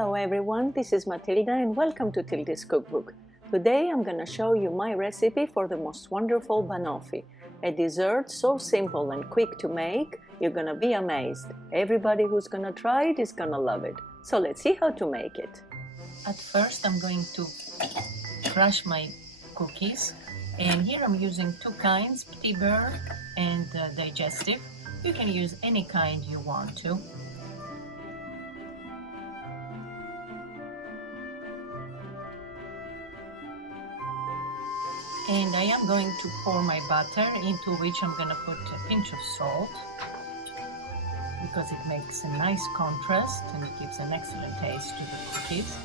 Hello everyone, this is Mathilda and welcome to Tildy's Cookbook. Today I'm gonna show you my recipe for the most wonderful banoffee, a dessert so simple and quick to make, you're gonna be amazed. Everybody who's gonna try it is gonna love it. So let's see how to make it. At first I'm going to crush my cookies, and here I'm using two kinds, petit beurre and digestive. You can use any kind you want to. And I am going to pour my butter, into which I'm going to put a pinch of salt because it makes a nice contrast and it gives an excellent taste to the cookies.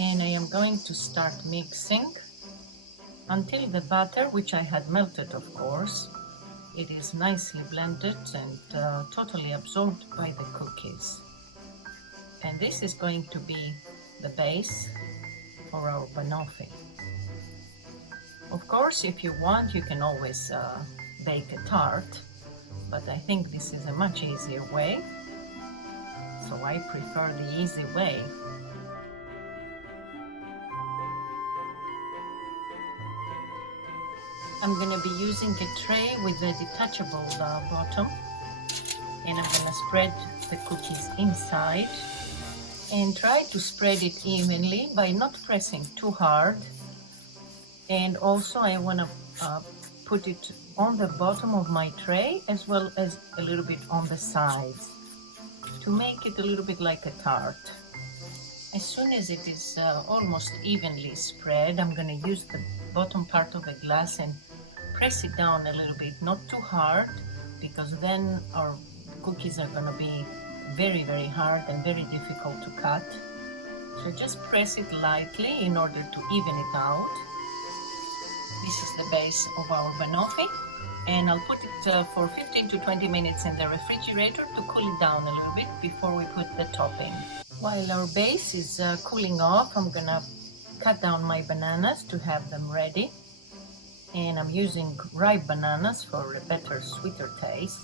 And I am going to start mixing until the butter, which I had melted of course, it is nicely blended and totally absorbed by the cookies. And this is going to be the base for our banoffee. Of course, if you want, you can always bake a tart, but I think this is a much easier way, so I prefer the easy way. I'm going to be using a tray with a detachable bottom, and I'm going to spread the cookies inside and try to spread it evenly by not pressing too hard. And also I want to put it on the bottom of my tray as well as a little bit on the sides to make it a little bit like a tart. As soon as it is almost evenly spread, I'm going to use the bottom part of a glass and press it down a little bit, not too hard, because then our cookies are going to be very hard and very difficult to cut. So just press it lightly in order to even it out. This is the base of our banoffee, and I'll put it for 15 to 20 minutes in the refrigerator to cool it down a little bit before we put the topping. While our base is cooling off, I'm gonna cut down my bananas to have them ready, and I'm using ripe bananas for a better, sweeter taste.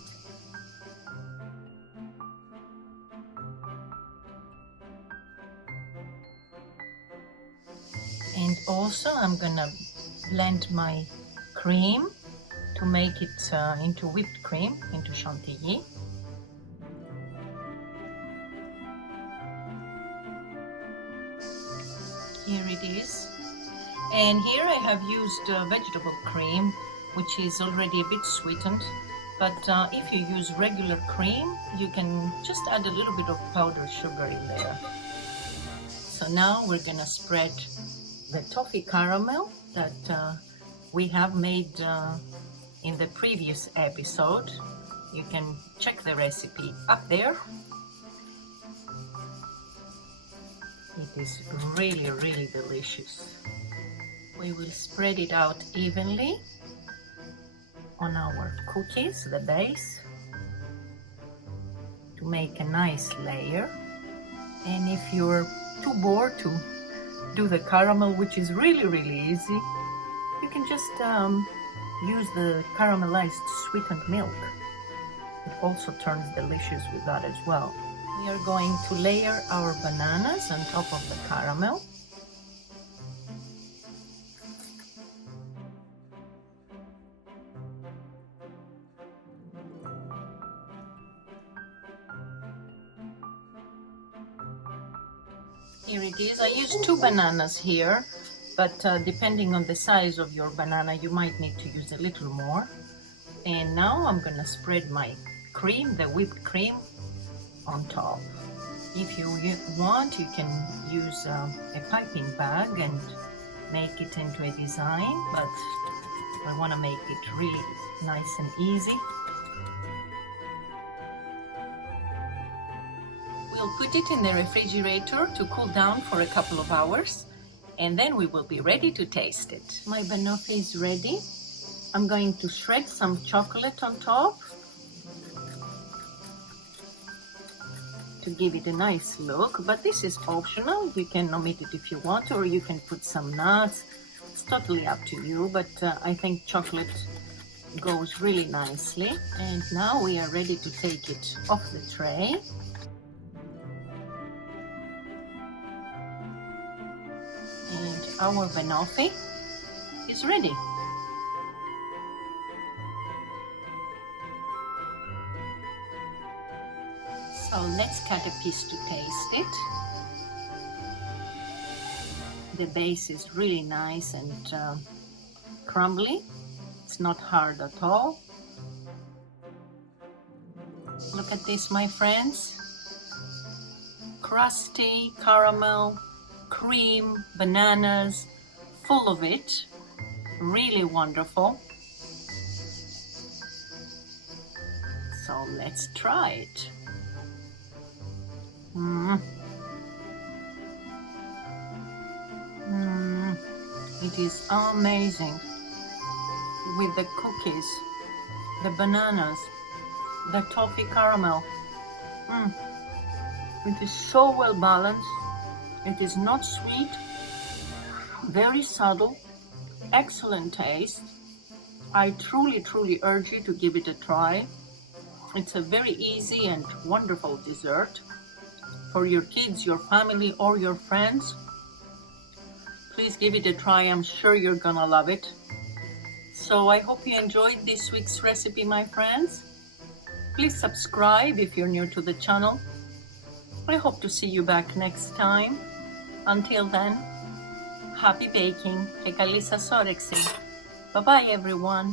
And also I'm gonna blend my cream to make it into whipped cream, into chantilly. Here it is. And here I have used vegetable cream, which is already a bit sweetened. But if you use regular cream, you can just add a little bit of powdered sugar in there. So now we're gonna spread the toffee caramel that we have made in the previous episode. You can check the recipe up there. It is really delicious. We will spread it out evenly on our cookies, the base, to make a nice layer. And if you're too bored to do the caramel, which is really easy, you can just use the caramelized sweetened milk. It also turns delicious with that as well. We are going to layer our bananas on top of the caramel. Here it is. I used 2 bananas here, but depending on the size of your banana, you might need to use a little more. And now I'm gonna spread my cream, the whipped cream, on top. If you want, you can use a piping bag and make it into a design, but I want to make it really nice and easy. We'll put it in the refrigerator to cool down for a couple of hours, and then we will be ready to taste it. My banoffee is ready. I'm going to shred some chocolate on top to give it a nice look, but this is optional. You can omit it if you want, or you can put some nuts. It's totally up to you, but I think chocolate goes really nicely. And now we are ready to take it off the tray. our banoffee is ready. So let's cut a piece to taste it. The base is really nice and crumbly. It's not hard at all. Look at this, my friends. Crusty, caramel, cream, bananas, full of it. Really wonderful. So let's try it. It is amazing. With the cookies, the bananas, the toffee caramel. It is so well balanced. It is not sweet, very subtle, excellent taste. I truly urge you to give it a try. It's a very easy and wonderful dessert for your kids, your family, or your friends. Please give it a try. I'm sure you're gonna love it. So I hope you enjoyed this week's recipe, my friends. Please subscribe if you're new to the channel. I hope to see you back next time. Until then, happy baking και καλή σας όρεξη. Bye bye everyone.